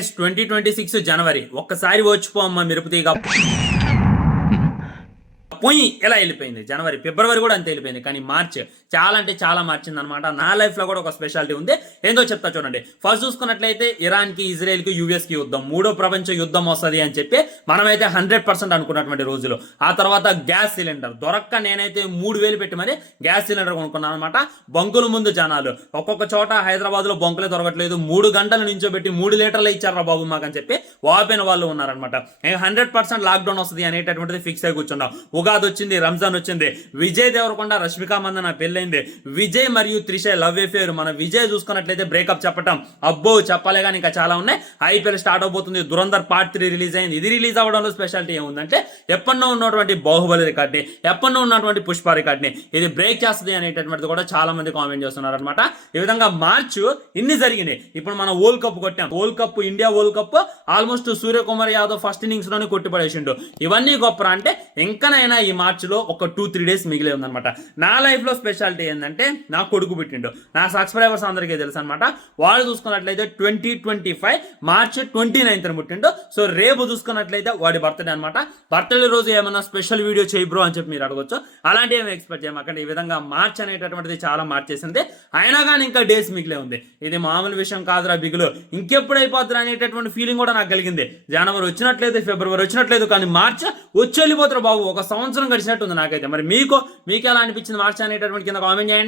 2026 జనవరి ఒక్కసారి వచ్చిపోమ్మా మిరుపుతీగా పోయి ఎలా వెళ్ళిపోయింది. జనవరి ఫిబ్రవరి కూడా అంతే వెళ్ళిపోయింది. కానీ మార్చ్ చాలా అంటే చాలా మార్చింది అనమాట. నా లైఫ్లో కూడా ఒక స్పెషాలిటీ ఉంది. ఏందో చెప్తా చూడండి. ఫస్ట్ చూసుకున్నట్లయితే ఇరాన్కి, ఇజ్రాయెల్కి, యూఎస్కి యుద్ధం, మూడో ప్రపంచ యుద్ధం వస్తుంది అని చెప్పి మనమైతే 100% అనుకున్నటువంటి రోజులు. ఆ తర్వాత గ్యాస్ సిలిండర్ దొరక్క నేనైతే 3000 పెట్టి మరి గ్యాస్ సిలిండర్ కొనుక్కున్నాను అనమాట. బంకుల ముందు జనాలు ఒక్కొక్క చోట హైదరాబాద్లో బంకులే దొరకట్లేదు, 3 గంటలు నించోబెట్టి 3 లీటర్లు ఇచ్చారా బాబు మాకు అని చెప్పి వాపోయిన వాళ్ళు ఉన్నారనమాట. 100% లాక్డౌన్ వస్తుంది అనేటటువంటిది ఫిక్స్ అయి కూర్చున్నాం. ఉగాది వచ్చింది, రంజాన్ వచ్చింది, విజయ్ దేవరకొండ రష్మికా మందన పెళ్ళైంది, విజయ్ మరియు త్రిష లవ్ అఫేర్. మన విజయ్ చూసుకున్నట్లయితే బ్రేకప్ చెప్పటం అబ్బో చెప్పలే కానీ ఇంకా చాలా ఉన్నాయి. ఐపీఎల్ స్టార్ట్ అవబోతుంది, దురంధర్ పార్ట్ 3 రిలీజ్ అయింది. ఇది రిలీజ్ అవ్వడంలో స్పెషాలిటీ ఏముందంటే ఎప్పటినో ఉన్నటువంటి బాహుబలి రికార్డ్ని, ఎప్పటినో ఉన్నటువంటి పుష్ప రికార్డ్ని ఇది బ్రేక్ చేస్తుంది అనేటటువంటిది కూడా చాలా మంది కామెంట్ చేస్తున్నారు అనమాట. ఈ విధంగా మార్చ్ ఇన్ని జరిగినాయి. ఇప్పుడు మనం వరల్డ్ కప్ కొట్టాం. World cup, India world cup almost Suryakumar Yadav first innings లోనే కొట్టిపడేసిండు. ఇవన్నీ గొప్ప అంటే ఇంకనైనా ఈ మార్చిలో ఒక 2-3 డేస్ మిగిలే ఉందనమాట. నా లైఫ్లో స్పెషాలిటీ ఏంటంటే నా కొడుకు పుట్టిండు. నా సబ్స్క్రైబర్స్ అందరికీ తెలుసు అనమాట. వాళ్ళు చూసుకున్నట్లయితే 2025 మార్చ్ 29th పుట్టిండు. సో రేపు చూసుకున్నట్లయితే వాడి బర్త్డే అనమాట. బర్త్డే రోజు ఏమన్నా స్పెషల్ వీడియో చేయి బ్రో అని చెప్పి మీరు అడగొచ్చు. అలాంటి ఏమి ఎక్స్పెక్ట్ చేయమాకండి. ఈ విధంగా మార్చ్ అనేటటువంటిది చాలా మార్చేసింది. అయినా కానీ ఇంకా డేస్ మిగిలే ఉంది. ఇది మామూలు విషయం కాదురా బిగులు, ఇంకెప్పుడు అయిపోతురా అనేటటువంటి ఫీలింగ్ కూడా నాకు కలిగింది. జనవరి వచ్చినట్లేదు, ఫిబ్రవరి వచ్చినట్లేదు, కానీ మార్చ్ వచ్చి వెళ్ళిపోతారు బాబు. ఒక సంవత్సరం గడిచినట్టుంది నాకైతే. మరి మీకు ఎలా అనిపించింది మార్చ్ అనేటటువంటి కింద కామెంట్ చేయండి.